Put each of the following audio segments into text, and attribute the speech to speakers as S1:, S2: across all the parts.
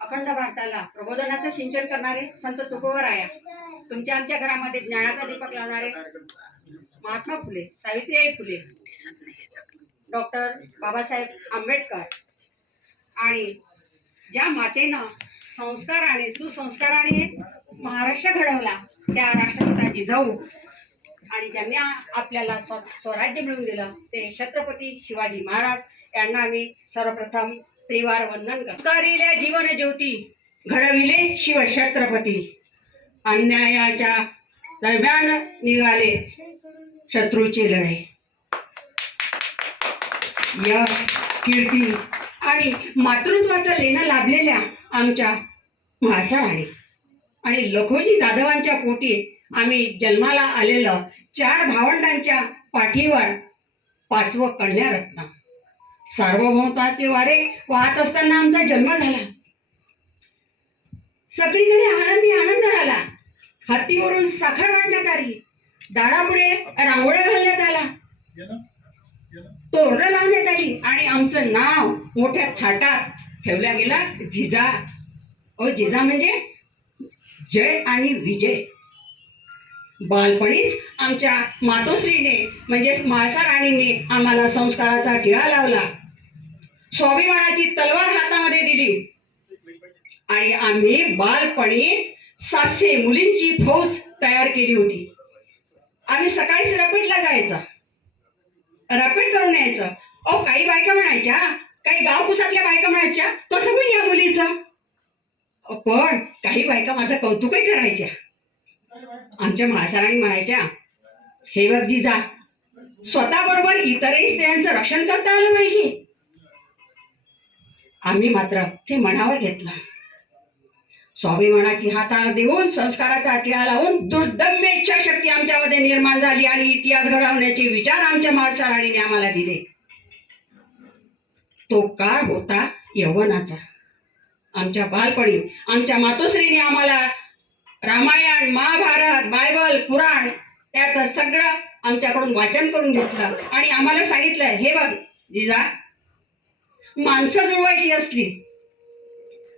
S1: अखंड भारताला प्रबोधनाचं सिंचन करणारे संत तुकोबराया तुमच्या आमच्या घरामध्ये ज्ञानाचा दीपक लावणारे महात्मा फुले सावित्रीबाई फुले डॉक्टर बाबासाहेब आंबेडकर आणि ज्या मातेनं संस्काराने सुसंस्काराने महाराष्ट्र घडवला त्या राष्ट्रपिता जिजाऊ आणि ज्यांनी आपल्याला स्व स्वराज्य मिळवून दिलं ते छत्रपती शिवाजी महाराज यांना आम्ही सर्वप्रथम त्रिवार वंदन करिल्या जीवन ज्योती घडविले शिव छत्रपती. अन्यायाच्या दरम्यान निघाले शत्रूचे लढे यश कीर्ती आणि मातृत्वाचं लेणं लाभलेल्या आमच्या म्हाळसाराणी आणि लखोजी जाधवांच्या पोटी आम्ही जन्माला आलेलं चार भावंडांच्या पाठीवर पाचवं कन्यारत्न. सार्वभौमत्वाचे वारे वाहत असताना आमचा जन्म झाला. सगळीकडे आनंदी आनंद झाला. हत्तीवरून साखर वाटण्यात आली. दारापुढे रांगोळ्या घालण्यात आला. तोरणं लावण्यात आली आणि आमचं नाव मोठ्या थाटात ठेवला गेला जिजा. ओ जिजा म्हणजे जय आणि विजय. बालपणीच आमच्या मातोश्रीने म्हणजेच म्हाळसा राणीने आम्हाला संस्काराचा टिळा लावला. स्वाभिमानाची तलवार हातामध्ये दिली. आणि आम्ही बालपणीच सातशे मुलींची फौज तयार केली होती. आम्ही सकाळीच रपेटला जायचा. रपेट करून यायचं अहो काही बायका म्हणायच्या काही गाव कुसातल्या बायका म्हणायच्या कसं होईल या मुलीचं? पण काही बायका माझं कौतुकही करायच्या. आमच्या म्हाळसाराणी म्हणायच्या हे बघ जी जा स्वतः स्वतःबरोबर इतरही स्त्रियांचं रक्षण करता आलं पाहिजे. आम्ही मात्र ते मनावर घेतला. स्वाभिमानाची हाताळ देऊन संस्काराचा टिळा लावून दुर्दम्य इच्छाशक्ती आमच्यामध्ये निर्माण झाली आणि इतिहास घडवण्याचे विचार आमच्या माळसाराणीने आम्हाला दिले. तो काळ होता यवनाचा. आमच्या बालपणी आमच्या मातोश्रीने आम्हाला रामायण महाभारत बायबल पुराण त्याचं सगळं आमच्याकडून वाचन करून घेतलं आणि आम्हाला सांगितलं हे बघ जिजा माणसं जुळवायची असली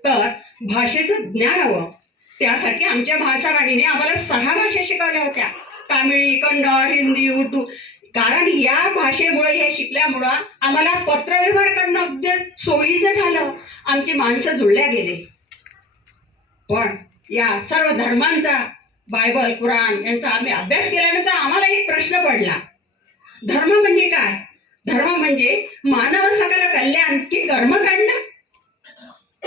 S1: तर भाषेचं ज्ञान हवं. त्यासाठी आमच्या भाषा राणीने आम्हाला सहा भाषा शिकवल्या होत्या. तामिळी कन्नड हिंदी उर्दू. कारण या भाषेमुळे हे शिकल्यामुळं आम्हाला पत्रव्यवहार करणं अगदी सोयीचं झालं. आमची माणसं जुळल्या गेले. पण या सर्व धर्मांचा बायबल पुराण यांचा आम्ही अभ्यास केल्यानंतर आम्हाला एक प्रश्न पडला. धर्म म्हणजे काय? धर्म म्हणजे मानव सकल कल्याण. की कर्मकांड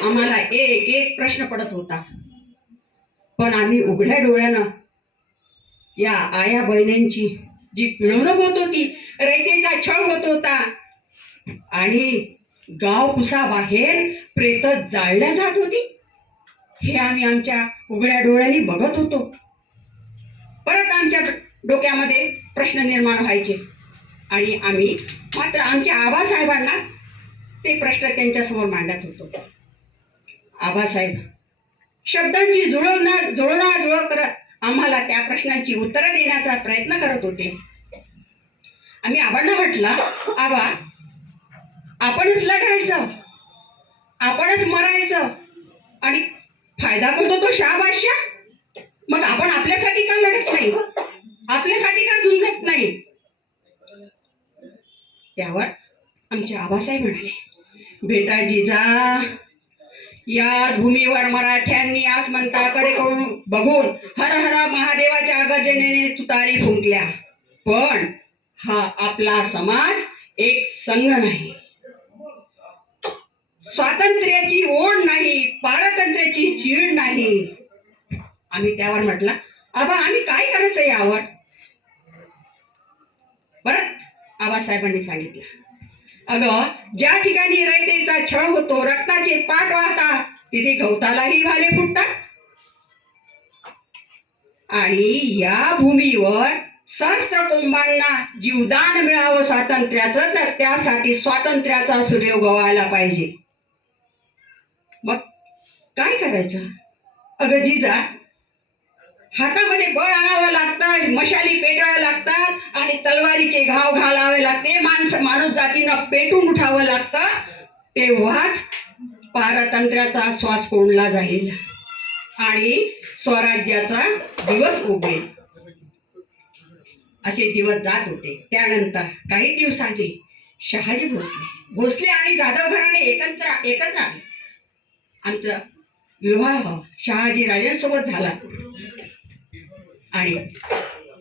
S1: आम्हाला एक एक प्रश्न पडत होता. पण आम्ही उघड्या डोळ्यानं या आया बहिणींची जी पिळवणूक होत होती रयतेचा छळ होत होता आणि गाव कुसाबाहेर प्रेत जाळल्या जात होती हे आम्ही आमच्या उघड्या डोळ्यांनी बघत होतो. परत आमच्या डोक्यामध्ये प्रश्न निर्माण व्हायचे. आणि आम्ही मात्र आमच्या आबासाहेबांना ते प्रश्न त्यांच्यासमोर मांडत होतो. आबासाहेब शब्दांची जुळवणा जुळवणा जुळव करत आम्हाला त्या प्रश्नांची उत्तरं देण्याचा प्रयत्न करत होते. आम्ही आबांना म्हटलं आबा आपणच लढायचं आपणच मरायचं आणि फायदा करतो तो शहाबादशा मग आपण आपल्यासाठी का लढत नाही? आपल्यासाठी का झुंजत नाही? त्यावर आमचे आबासाहेब म्हणाले बेटा जिजा याच भूमीवर मराठ्यांनी आसमंताकडे करून बघून हर हर महादेवाच्या गर्जनेने तुतारी फुंकल्या. पण हा आपला समाज एक संघ नाही. स्वातंत्र्याची ओढ नाही पारतंत्र्याची चीड नाही. आम्ही त्यावर म्हटला आबा आम्ही काय करायचं यावर? परत आबासाहेबांनी सांगितलं. अगं ज्या ठिकाणी रयतेचा छळ होतो रक्ताचे पाठ वाहतात तिथे गवतालाही भाले फुटतात. आणि या भूमीवर सहस्त्र कुंभांना जीवदान मिळावं स्वातंत्र्याचं तर त्यासाठी स्वातंत्र्याचा सूर्य गवायला पाहिजे. मग काय करायचं? अगं जिजा हातामध्ये बळ आणावं लागतं मशाली पेटवाव्या लागतात आणि तलवारीचे घाव घालावे लागते. माणसं माणूस जातीनं पेटून उठावं लागतं. तेव्हाच पारतंत्र्याचा श्वास कोंडला जाईल आणि स्वराज्याचा दिवस उगवेल. असे दिवस जात होते. त्यानंतर काही दिवसांनी शहाजी भोसले. भोसले आणि जाधव घराणे एकत्र एकत्र आले. आमचा विवाह शहाजी राजांसोबत झाला. आणि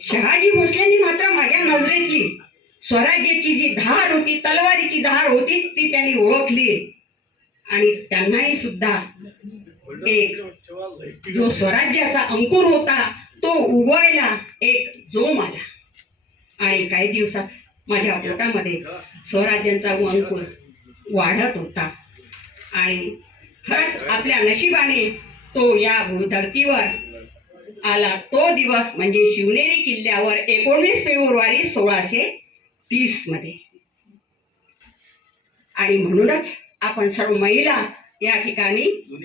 S1: शहाजी भोसलेंनी मात्र माझ्या नजरेतली स्वराज्याची जी धार होती तलवारीची धार होती ती त्यांनी ओळखली. आणि त्यांनाही सुद्धा एक जो स्वराज्याचा अंकुर होता तो उगवायला एक जोम आला. आणि काही दिवसात माझ्या पोटामध्ये स्वराज्यांचा अंकुर वाढत होता. आणि खरंच आपल्या नशिबाने तो या भूधरतीवर आला. तो दिवस म्हणजे शिवनेरी किल्ल्यावर एकोणवीस फेब्रुवारी सोळाशे तीसमध्ये. आणि म्हणूनच आपण सर्व महिला या ठिकाणी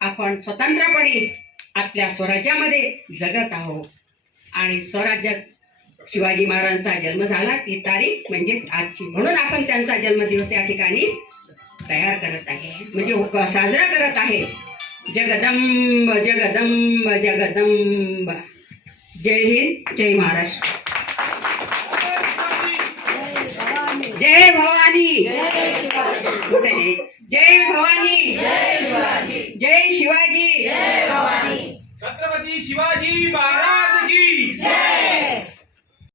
S1: आपण स्वतंत्रपणे आपल्या स्वराज्यामध्ये जगत आहोत. आणि स्वराज्यात शिवाजी महाराजांचा जन्म झाला. ती तारीख म्हणजेच आजची. म्हणून आपण त्यांचा जन्मदिवस या ठिकाणी तयार करत आहे. म्हणजे साजरा करत आहे. जगदंब जगदंब जगदंब. जय हिंद जय महाराष्ट्र. जय भवानी. जय भवानी जय शिवाजी जय शिवाजी.
S2: छत्रपती शिवाजी महाराज